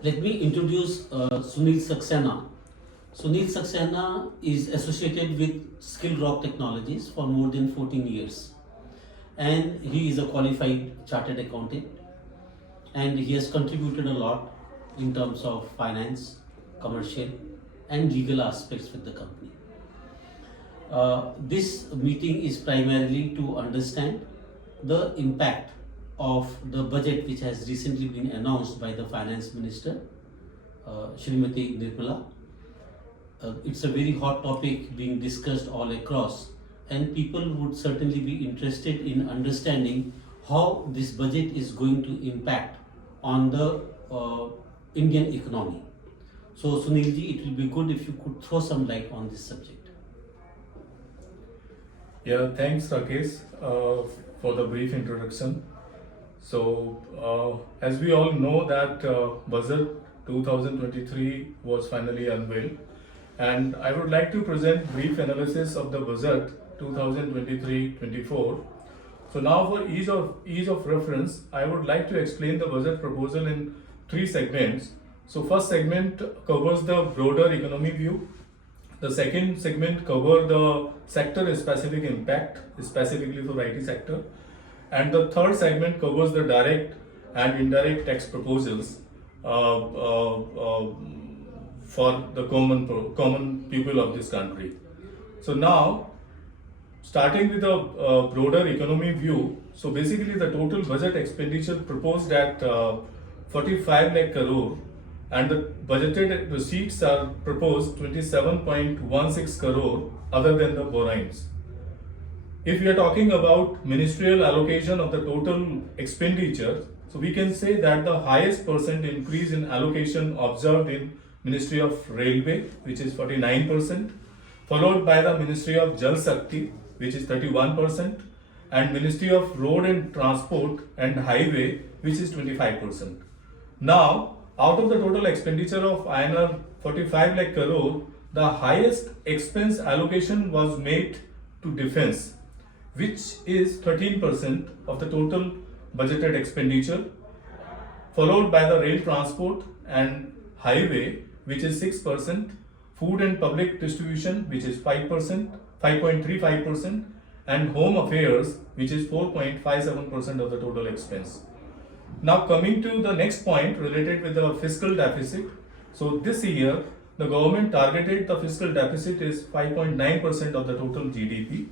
Let me introduce Sunil Saxena. Sunil Saxena is associated with Skilrock Technologies for more than 14 years, and he is a qualified chartered accountant, and he has contributed a lot in terms of finance, commercial, and legal aspects with the company. This meeting is primarily to understand the impact of the budget which has recently been announced by the finance minister, Shrimati Nirmala. It's a very hot topic being discussed all across, and people would certainly be interested in understanding how this budget is going to impact on the Indian economy. So, Sunilji, it will be good if you could throw some light on this subject. Yeah, thanks Rakesh for the brief introduction. So, as we all know that budget 2023 was finally unveiled, and I would like to present brief analysis of the budget 2023-24. So now for ease of reference, I would like to explain the budget proposal in three segments. So first segment covers the broader economy view. The second segment covers the sector specific impact, specifically for IT sector. And the third segment covers the direct and indirect tax proposals for the common people of this country. So now, starting with the broader economy view, so basically the total budget expenditure proposed at 45 lakh crore, and the budgeted receipts are proposed 27.16 crore other than the borrowings. If we are talking about ministerial allocation of the total expenditure, so we can say that the highest percent increase in allocation observed in Ministry of Railway, which is 49%, followed by the Ministry of Jal Shakti, which is 31%, and Ministry of Road and Transport and Highway, which is 25%. Now, out of the total expenditure of INR 45 lakh crore, the highest expense allocation was made to defense, which is 13% of the total budgeted expenditure, followed by the rail transport and highway, which is 6%, food and public distribution, which is 5%, 5.35%, and home affairs, which is 4.57% of the total expense. Now coming to the next point related with the fiscal deficit. So this year, the government targeted the fiscal deficit is 5.9% of the total GDP.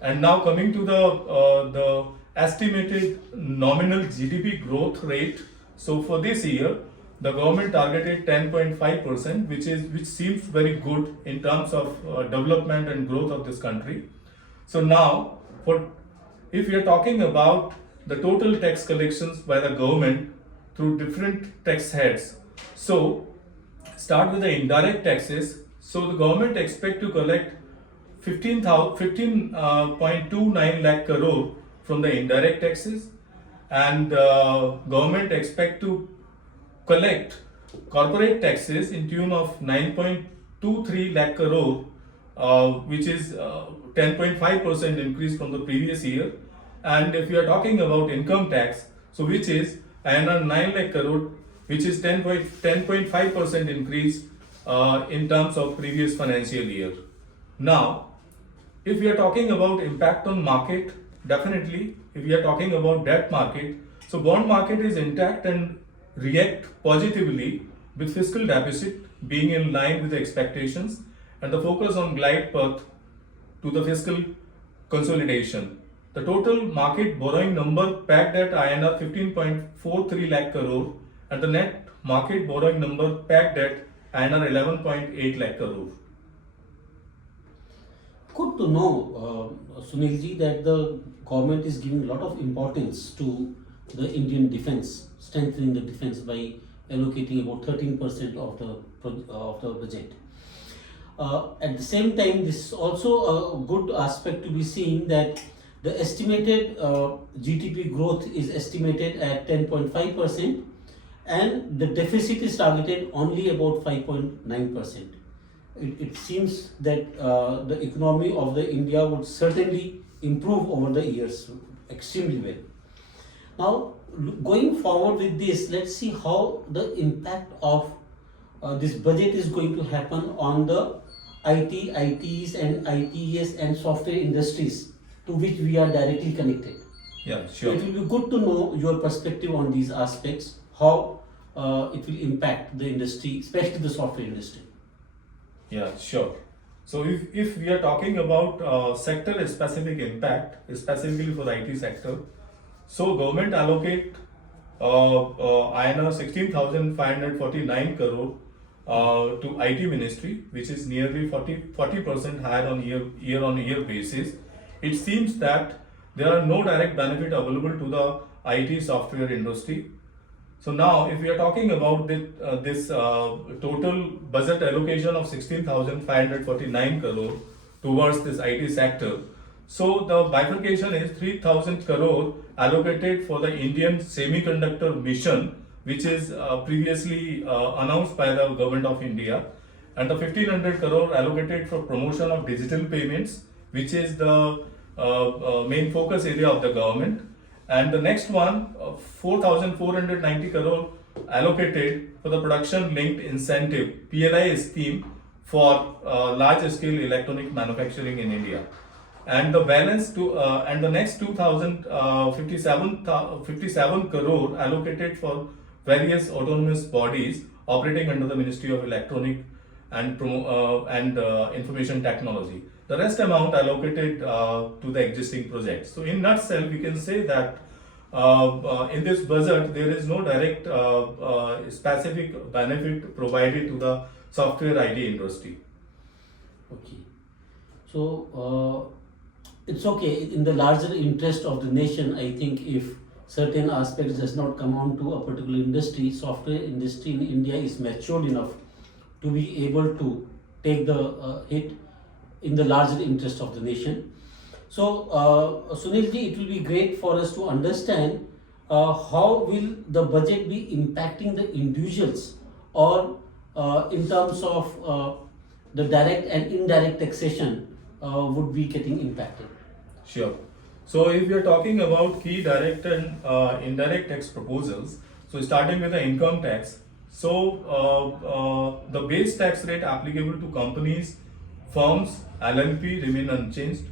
And now coming to the estimated nominal GDP growth rate. So for this year, the government targeted 10.5%, which seems very good in terms of development and growth of this country. So now, if we are talking about the total tax collections by the government through different tax heads, so start with the indirect taxes. So the government expect to collect 15.29 lakh crore from the indirect taxes, and government expect to collect corporate taxes in tune of 9.23 lakh crore, which is 10.5% increase from the previous year. And if you are talking about income tax, so which is INR 9 lakh crore, which is 10.5% increase in terms of previous financial year. Now, if we are talking about impact on market, definitely if we are talking about debt market, so bond market is intact and react positively with fiscal deficit being in line with the expectations and the focus on glide path to the fiscal consolidation. The total market borrowing number pegged at INR 15.43 lakh crore, and the net market borrowing number pegged at INR 11.8 lakh crore. Good to know, Sunilji, that the government is giving a lot of importance to the Indian defense, strengthening the defense by allocating about 13% of the budget. At the same time, this is also a good aspect to be seen that the estimated GDP growth is estimated at 10.5%, and the deficit is targeted only about 5.9%. It seems that the economy of the India would certainly improve over the years extremely well. Now, going forward with this, let's see how the impact of this budget is going to happen on the IT, ITs and ITES and software industries to which we are directly connected. Yeah, So sure. it will be good to know your perspective on these aspects, how it will impact the industry, especially the software industry. Yeah, sure. So if we are talking about sector specific impact, specifically for the IT sector, so government allocate INR 16,549 crore to IT ministry, which is nearly 40% higher on year on year basis. It seems that there are no direct benefit available to the IT software industry. So now, if we are talking about this total budget allocation of 16,549 crore towards this IT sector, so the bifurcation is 3,000 crore allocated for the Indian semiconductor mission, which is previously announced by the government of India, and the 1,500 crore allocated for promotion of digital payments, which is the main focus area of the government. And the next one, 4,490 crore allocated for the production linked incentive PLI scheme for large scale electronic manufacturing in India. And the balance to and the next 2,057 crore allocated for various autonomous bodies operating under the Ministry of Electronic and Information Technology. The rest amount allocated to the existing projects. So in nutshell, we can say that in this budget there is no direct specific benefit provided to the software IT industry. Okay. So it's okay in the larger interest of the nation. I think if certain aspects does not come on to a particular industry, software industry in India is matured enough to be able to take the hit in the larger interest of the nation. So, Sunilji, it will be great for us to understand how will the budget be impacting the individuals, or in terms of the direct and indirect taxation would be getting impacted. Sure. So if we are talking about key direct and indirect tax proposals, so starting with the income tax, so the base tax rate applicable to companies, firms, LLP remain unchanged,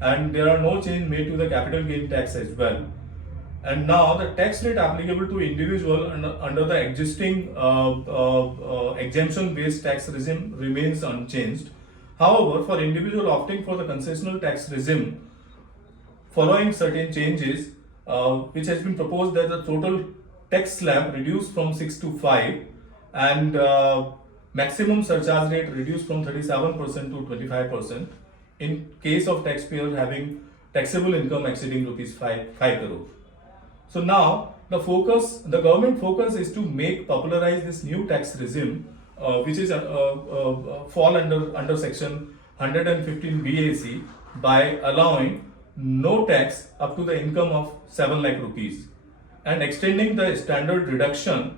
and there are no change made to the capital gain tax as well. And now the tax rate applicable to individual under the existing exemption based tax regime remains unchanged. However, for individual opting for the concessional tax regime, following certain changes, which has been proposed that the total tax slab reduced from 6 to 5, and maximum surcharge rate reduced from 37% to 25% in case of taxpayer having taxable income exceeding rupees 5 crore. So now the government focus is to popularize this new tax regime, which is fall under section 115 BAC, by allowing no tax up to the income of 7 lakh rupees and extending the standard reduction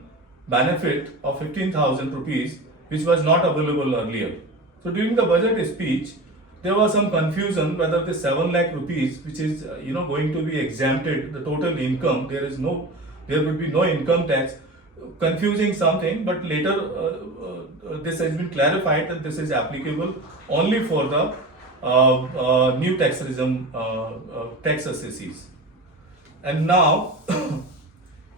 benefit of 15,000 rupees, which was not available earlier. So during the budget speech, there was some confusion whether the 7 lakh rupees, which is going to be exempted, the total income, there will be no income tax, confusing something. But later this has been clarified that this is applicable only for the new tax regime tax assessees. And now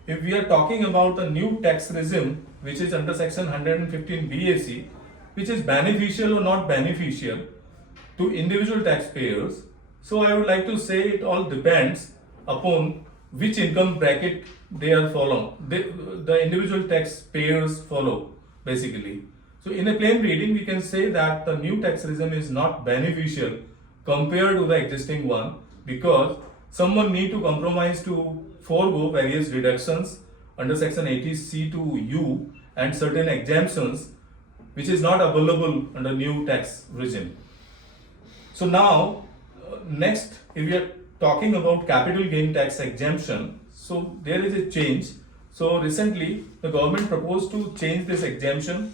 if we are talking about the new tax regime, which is under section 115 BAC, which is beneficial or not beneficial to individual taxpayers, so I would like to say it all depends upon which income bracket they are following, the individual taxpayers follow basically. So in a plain reading, we can say that the new tax regime is not beneficial compared to the existing one, because someone need to compromise to forego various deductions under section 80C to U and certain exemptions which is not available under new tax regime. So now next, if we are talking about capital gain tax exemption, so there is a change. So recently the government proposed to change this exemption.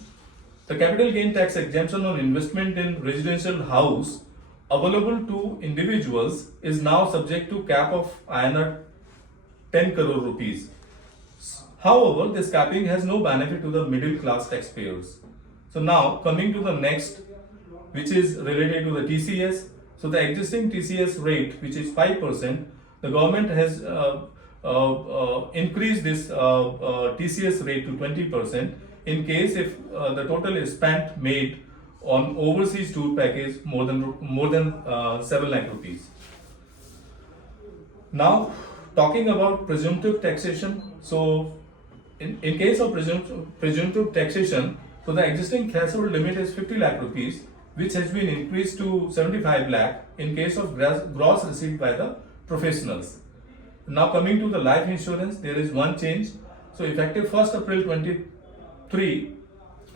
The capital gain tax exemption on investment in residential house available to individuals is now subject to cap of INR 10 crore rupees. However, this capping has no benefit to the middle class taxpayers. So now coming to the next, which is related to the TCS. So the existing TCS rate, which is 5%, the government has increased this TCS rate to 20% in case if the total is spent made on overseas tour package more than 7 lakh rupees. Now, talking about presumptive taxation, so in case of presumptive taxation, so the existing threshold limit is 50 lakh rupees, which has been increased to 75 lakh in case of gross receipt by the professionals. Now coming to the life insurance, there is one change. So effective 1st April 23,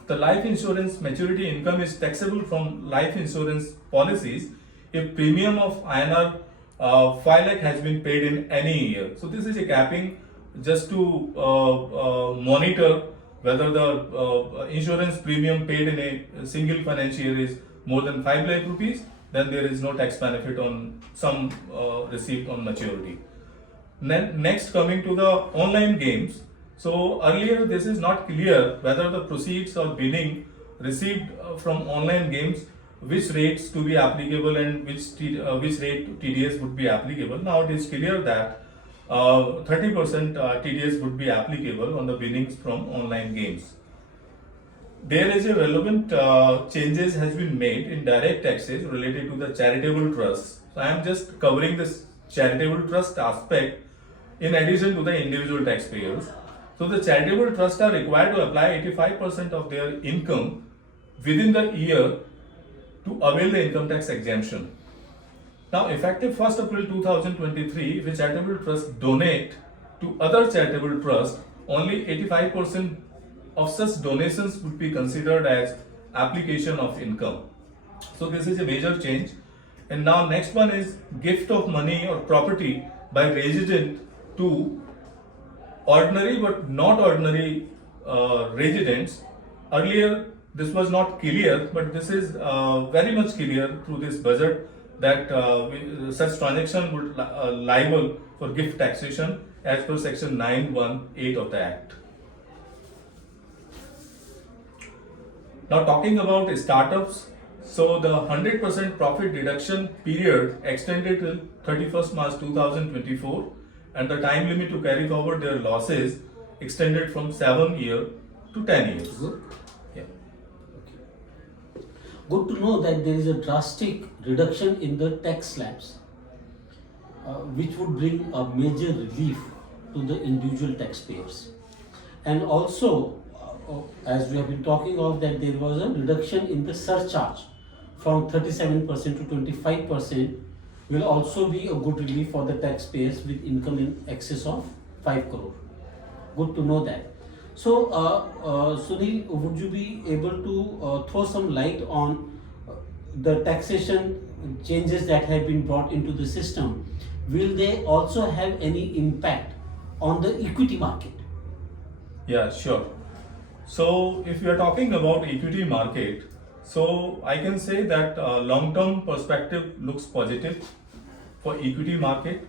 the life insurance maturity income is taxable from life insurance policies if premium of INR 5 lakh has been paid in any year. So this is a capping just to monitor whether the insurance premium paid in a single financial year is more than 5 lakh rupees, then there is no tax benefit on some receipt on maturity. Next, coming to the online games. So earlier this is not clear whether the proceeds or bidding received from online games, which rates to be applicable and which rate TDS would be applicable. Now it is clear that 30% TDS would be applicable on the winnings from online games. There is a relevant changes has been made in direct taxes related to the charitable trusts. So I am just covering this charitable trust aspect in addition to the individual taxpayers. So the charitable trusts are required to apply 85% of their income within the year to avail the income tax exemption. Now effective 1st April 2023, if a charitable trust donate to other charitable trust, only 85% of such donations would be considered as application of income. So this is a major change. And now next one is gift of money or property by resident to ordinary but not ordinary residents. Earlier this was not clear, but this is very much clear through this budget that such transaction would liable for gift taxation as per section 918 of the Act. Now talking about startups, so the 100% profit deduction period extended till 31st March 2024 and the time limit to carry forward their losses extended from 7 years to 10 years. Good. Yeah. Good to know that there is a drastic reduction in the tax slabs, which would bring a major relief to the individual taxpayers. And also, as we have been talking of, that there was a reduction in the surcharge from 37% to 25% will also be a good relief for the taxpayers with income in excess of 5 crore. Good to know that. So, Sunil, would you be able to throw some light on the taxation changes that have been brought into the system? Will they also have any impact on the equity market? Yeah, sure. So if you are talking about equity market, so I can say that long-term perspective looks positive for equity market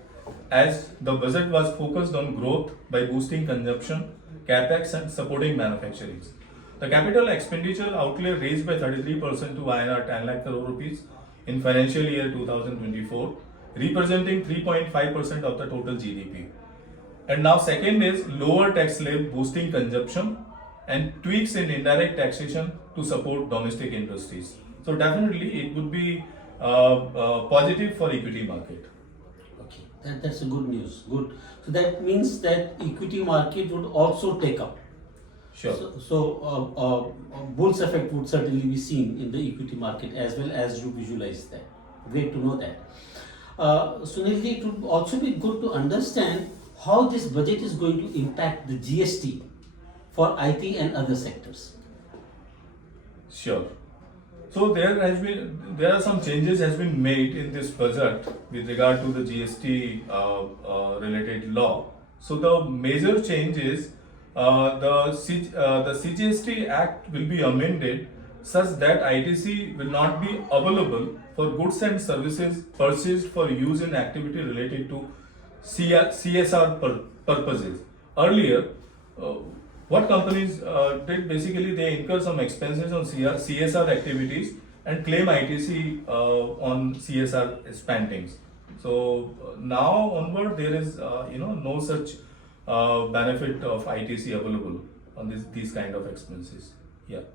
as the budget was focused on growth by boosting consumption, capex and supporting manufacturing. The capital expenditure outlay raised by 33% to INR 10 lakh crore rupees in financial year 2024, representing 3.5% of the total GDP. And now second is lower tax slab boosting consumption and tweaks in indirect taxation to support domestic industries. So definitely it would be positive for equity market. Okay, that's a good news. Good. So that means that equity market would also take up. Sure. So bull's effect would certainly be seen in the equity market as well as you visualize that. Great to know that. Sunilji, it would also be good to understand how this budget is going to impact the GST for IT and other sectors. Sure. So there are some changes has been made in this budget with regard to the GST related law. So the major change is the CGST Act will be amended such that ITC will not be available for goods and services purchased for use in activity related to CSR purposes. Earlier, uh, what companies did basically they incur some expenses on CSR activities and claim ITC on CSR spendings. So now onward there is no such benefit of ITC available on these kind of expenses. Yeah.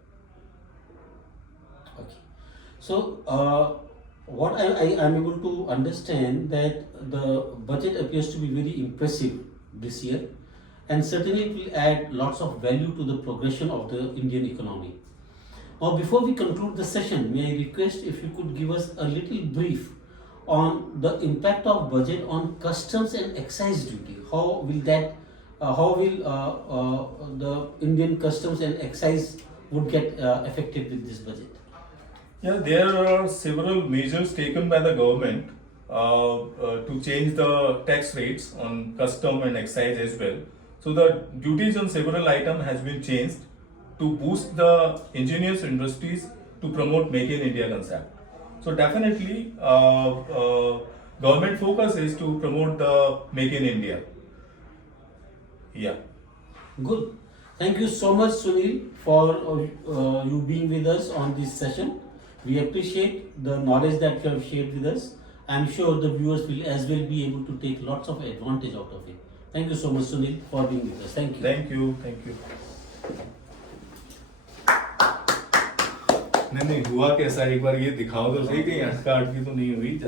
Okay. So, what I am able to understand that the budget appears to be very impressive this year, and certainly it will add lots of value to the progression of the Indian economy. Now, before we conclude the session, may I request if you could give us a little brief on the impact of budget on customs and excise duty? How will that, how will the Indian customs and excise would get affected with this budget? Yeah, there are several measures taken by the government to change the tax rates on custom and excise as well. So the duties on several items has been changed to boost the ingenious industries to promote Make in India concept. So definitely, government focus is to promote the Make in India. Yeah. Good. Thank you so much, Sunil, for you being with us on this session. We appreciate the knowledge that you have shared with us. I'm sure the viewers will as well be able to take lots of advantage out of it. Thank you so much, Sunil, for being with us. Thank you. Thank you. Thank you. नहीं हुआ कैसा एक बार ये दिखाओ तो सही कहीं 8 की तो नहीं हुई